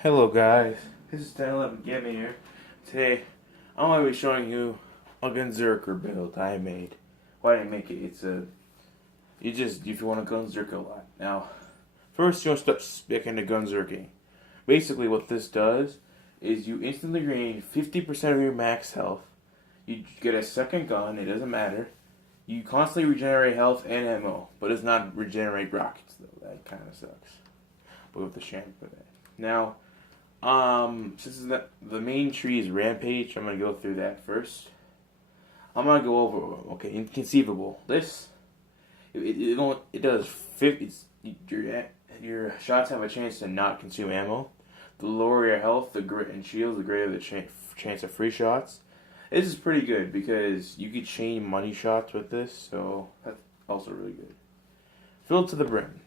Hello guys, this is 1011 Gaming here. Today, I'm going to be showing you a gunzerker build I made. Why did I make it? It's if you want to gunzerk a lot. Now, first you'll start speaking to gunzerking. Basically what this does is you instantly gain 50% of your max health. You get a second gun, it doesn't matter. You constantly regenerate health and ammo, but it does not regenerate rockets though. That kind of sucks. But with the sham for that. Now, since the main tree is Rampage, I'm gonna go through that first. I'm gonna go over, okay, Inconceivable. This, it does 50, your shots have a chance to not consume ammo. The lower your health, the grit and shields, the greater the chance of free shots. This is pretty good because you could chain money shots with this, so that's also really good. Filled to the brim.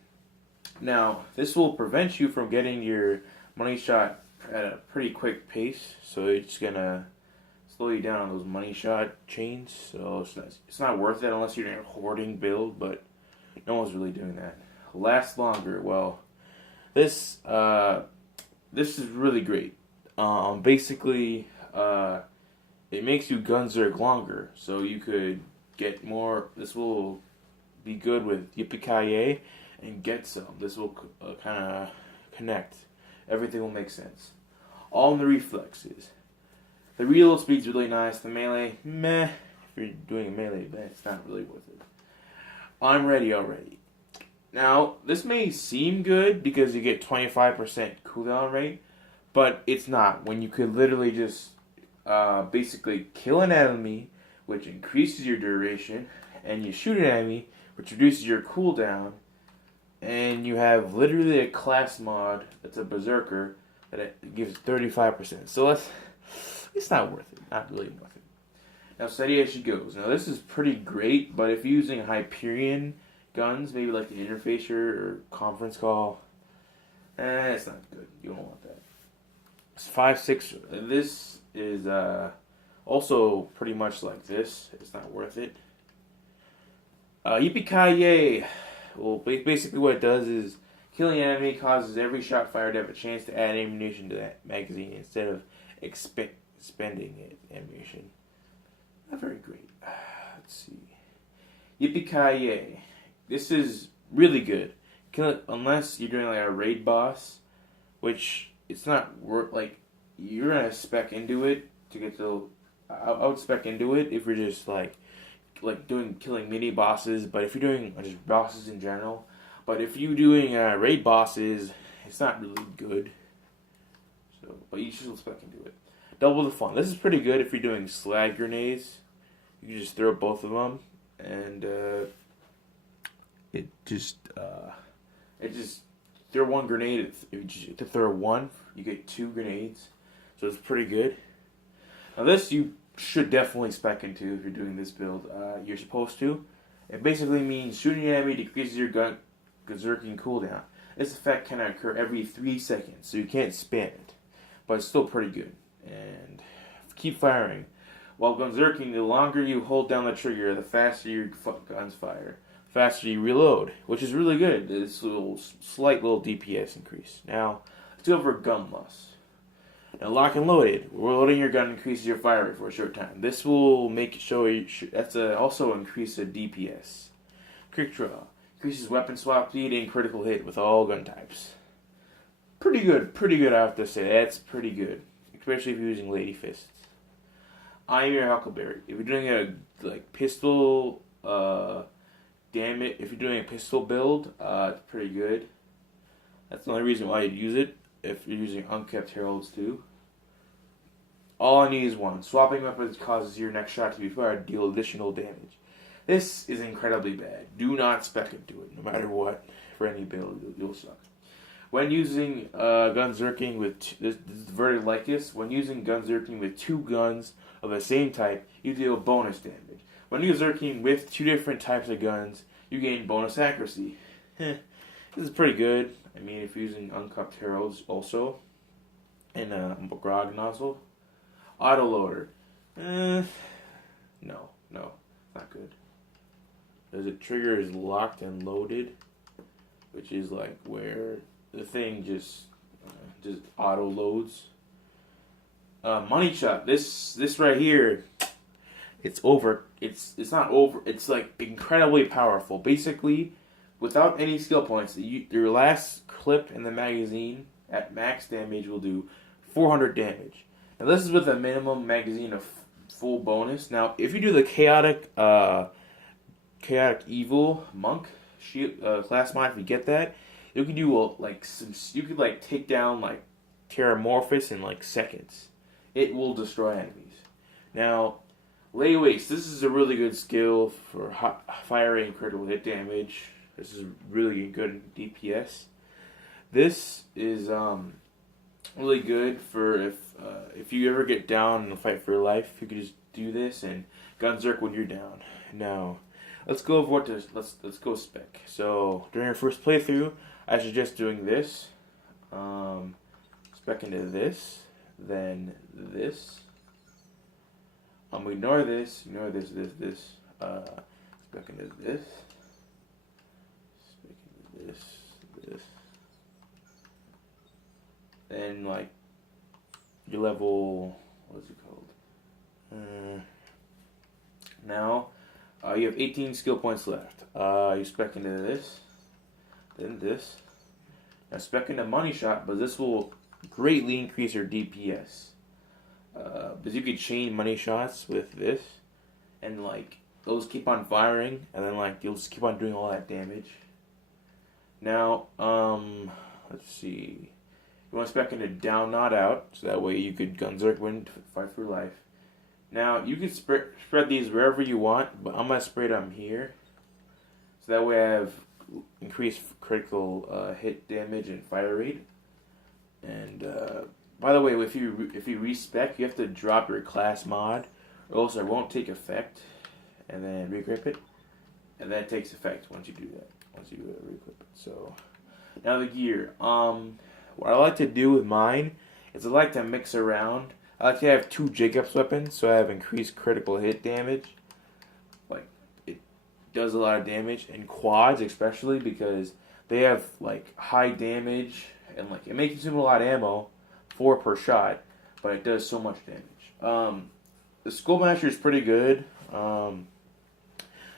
Now, this will prevent you from getting your money shot at a pretty quick pace, so it's gonna slow you down on those money shot chains. So it's not worth it unless you're in a hoarding build, but no one's really doing that. Lasts longer. Well, this is really great. Basically, it makes you gunzerk longer, so you could get more. This will be good with Yippee and get some. This will kind of connect. Everything will make sense. All in the reflexes. The reload speed's really nice. The melee, meh. If you're doing a melee, it's not really worth it. I'm ready already. Now, this may seem good because you get 25% cooldown rate, but it's not. When you could literally just basically kill an enemy, which increases your duration, and you shoot an enemy, which reduces your cooldown, and you have literally a class mod that's a berserker that it gives 35%. So it's not worth it. Not really worth it. Now, steady as she goes. Now, this is pretty great, but if you're using Hyperion guns, maybe like the Interfacer or Conference Call, it's not good. You don't want that. It's 5.6. This is also pretty much like this. It's not worth it. Yippee-ki-yay! Well, basically what it does is killing an enemy causes every shot fired to have a chance to add ammunition to that magazine instead of expending ammunition. Not very great. Let's see. Yippee-ki-yay. This is really good. Kill it unless you're doing like a raid boss, which it's not worth. Like you're gonna spec into it to get to. I would spec into it if you're just like killing mini bosses, but if you're doing just bosses in general, but if you're doing raid bosses, it's not really good. So, but you should spec into it. Double the fun. This is pretty good if you're doing slag grenades. You can just throw both of them, and it just throw one grenade. To throw one, you get 2 grenades, so it's pretty good. Now this you should definitely spec into if you're doing this build. You're supposed to. It basically means shooting an enemy decreases your gunzerking cooldown. This effect can occur every 3 seconds, so you can't spam it. But it's still pretty good. And keep firing. While gunzerking, the longer you hold down the trigger, the faster your guns fire. Faster you reload, which is really good. This slight little DPS increase. Now, let's go over gun loss. Now, lock and loaded. Reloading your gun increases your fire rate for a short time. This will make it show you. That's also increase the DPS. Quick draw increases weapon swap speed and critical hit with all gun types. Pretty good. I have to say that's pretty good, especially if you're using Lady Fists. I'm your Huckleberry. If you're doing a pistol, damage. If you're doing a pistol build, it's pretty good. That's the only reason why you'd use it. If you're using unkept heralds too. All I need is one. Swapping weapons causes your next shot to be fired deal additional damage. This is incredibly bad. Do not spec into it, no matter what. For any build, you'll suck. When using gunzerking with this is very like this. When using gunzerking with 2 guns of the same type, you deal bonus damage. When gunzerking with 2 different types of guns, you gain bonus accuracy. This is pretty good. I mean, if you're using uncupped heralds also, and grog nozzle, autoloader, no, not good. Because the trigger is locked and loaded, which is like where the thing just just auto loads. Money shot. This right here, it's not over. It's like incredibly powerful. Basically, without any skill points, your last clip in the magazine at max damage will do 400 damage. Now this is with a minimum magazine of full bonus. Now if you do the chaotic evil monk shield class mod, if you get that, you can do you could like take down like Terramorphous in like seconds. It will destroy enemies. Now, lay waste. This is a really good skill for firing critical hit damage. This is really good in DPS. This is really good for if you ever get down in a fight for your life. You can just do this and gunzerk when you're down. Now, let's go over let's go spec. So during your first playthrough, I suggest doing this. Spec into this, then this. Ignore this, this. Spec into this. Spec into this. Then like your level, what's it called? Now you have 18 skill points left. You spec into this, then this. Now spec into money shot, but this will greatly increase your DPS. Because you could chain money shots with this, and like those keep on firing, and then like you'll just keep on doing all that damage. Now, let's see. You want to spec into down, not out, so that way you could gunzerk win, fight for life. Now you can spread these wherever you want, but I'm gonna spread them here, so that way I have increased critical hit damage and fire rate. And by the way, if you respec, you have to drop your class mod, or else it won't take effect. And then regrip it, and that takes effect once you do that. Once you regrip it. So now the gear. What I like to do with mine is I like to mix around. I like to have 2 Jacob's weapons, so I have increased critical hit damage. Like it does a lot of damage, and quads especially because they have like high damage. And like it may consume a lot of ammo, 4 per shot, but it does so much damage. The Skullmaster is pretty good.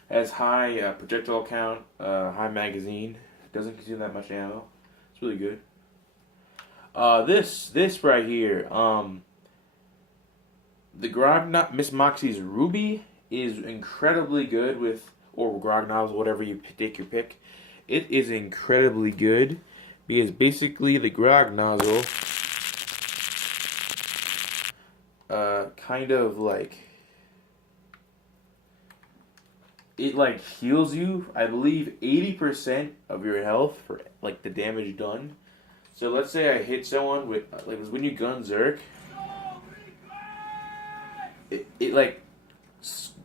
Has high projectile count, high magazine. Doesn't consume that much ammo. It's really good. This right here, the Miss Moxie's Ruby is incredibly good with, or Grognob's, whatever you take your pick. It is incredibly good. Because basically the grog nozzle kind of like it like heals you, I believe 80% of your health for like the damage done. So let's say I hit someone with like when you gunzerk, it like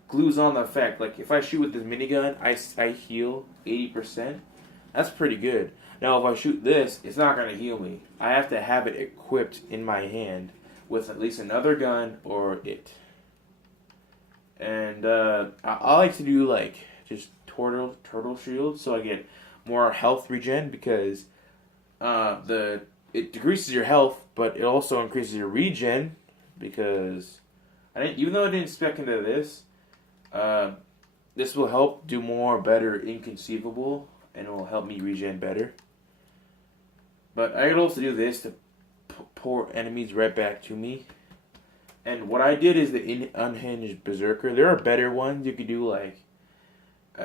glues on the effect. Like if I shoot with this minigun, I heal 80%. That's pretty good. Now, if I shoot this, it's not going to heal me. I have to have it equipped in my hand with at least another gun or it. And I like to do like just turtle shield so I get more health regen because it decreases your health, but it also increases your regen because even though I didn't spec into this, this will help do more better inconceivable and it will help me regen better. But I could also do this to pour enemies right back to me. And what I did is the unhinged berserker. There are better ones you could do, like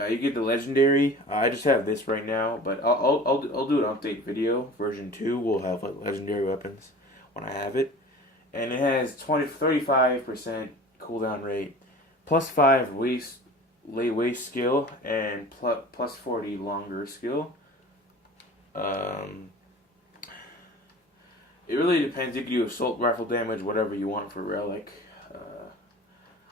you get the legendary. I just have this right now, but I'll do an update video. Version 2 will have like legendary weapons when I have it, and it has 35% cooldown rate, +5 lay waste skill, and plus 40 longer skill. It really depends. You can do assault rifle damage, whatever you want for relic.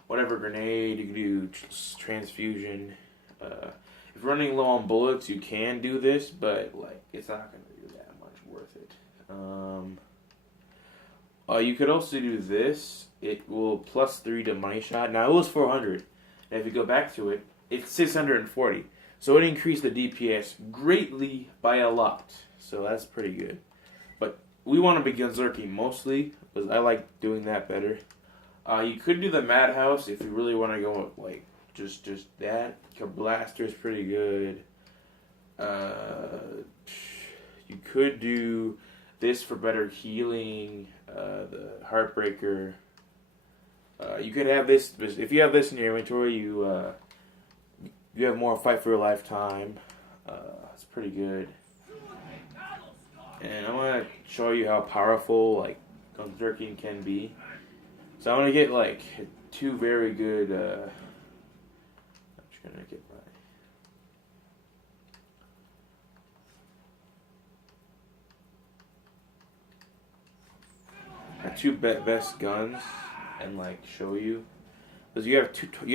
Whatever grenade, you can do transfusion. If you're running low on bullets, you can do this, but like it's not going to be that much worth it. You could also do this. It will +3 to money shot. Now it was 400. And if you go back to it, it's 640. So it increased the DPS greatly by a lot. So that's pretty good. But we want to be gunzerking mostly, because I like doing that better. You could do the Madhouse if you really want to go with, like, just that. Blaster is pretty good. You could do this for better healing. The Heartbreaker. You could have this. If you have this in your inventory, you have more fight for your lifetime. It's pretty good. And I'm gonna show you how powerful like gunzerking can be. So I'm gonna get like two very good. I'm just gonna get my two best guns and like show you, because you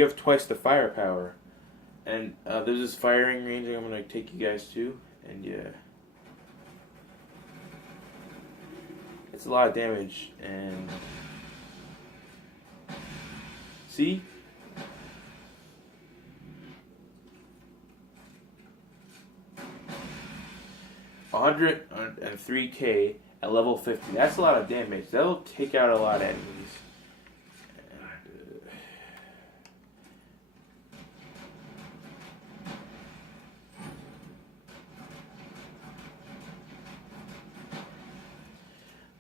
have twice the firepower, and there's this firing range I'm gonna take you guys to, and yeah. It's a lot of damage, and see? $103K at level 50. That's a lot of damage. That'll take out a lot of enemies. And,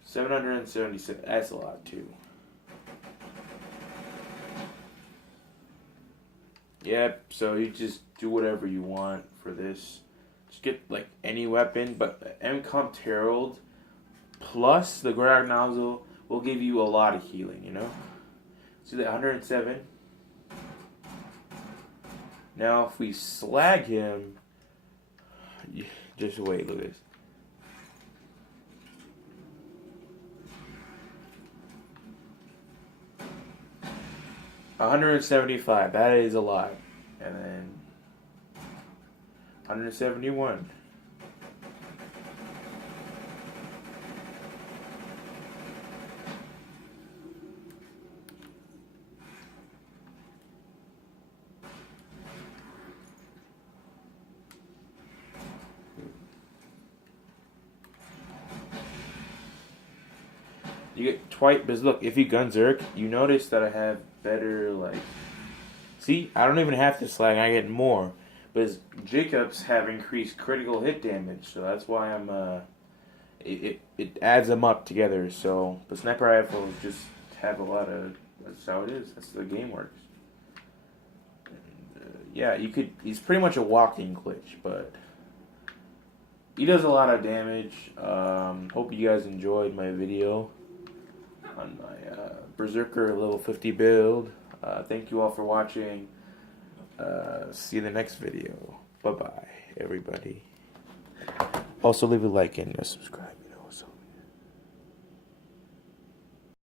776. That's a lot too. Yep. So you just do whatever you want for this. Just get like any weapon, but M-Comp Herald plus the Grog Nozzle will give you a lot of healing. You know. See that 107. Now if we slag him, just wait. Look at this. $175, that is a lot. And then $171. You get twice, because look, if you gunzerk, you notice that I have better, like, see, I don't even have to slag, I get more, but Jacobs have increased critical hit damage, so that's why I'm, it adds them up together, so, the sniper rifles just have a lot of, that's how it is, that's the game works. And, yeah, he's pretty much a walking glitch, but he does a lot of damage. Hope you guys enjoyed my video on my Berserker level 50 build. Thank you all for watching. See you in the next video. Bye bye, everybody. Also leave a like and subscribe.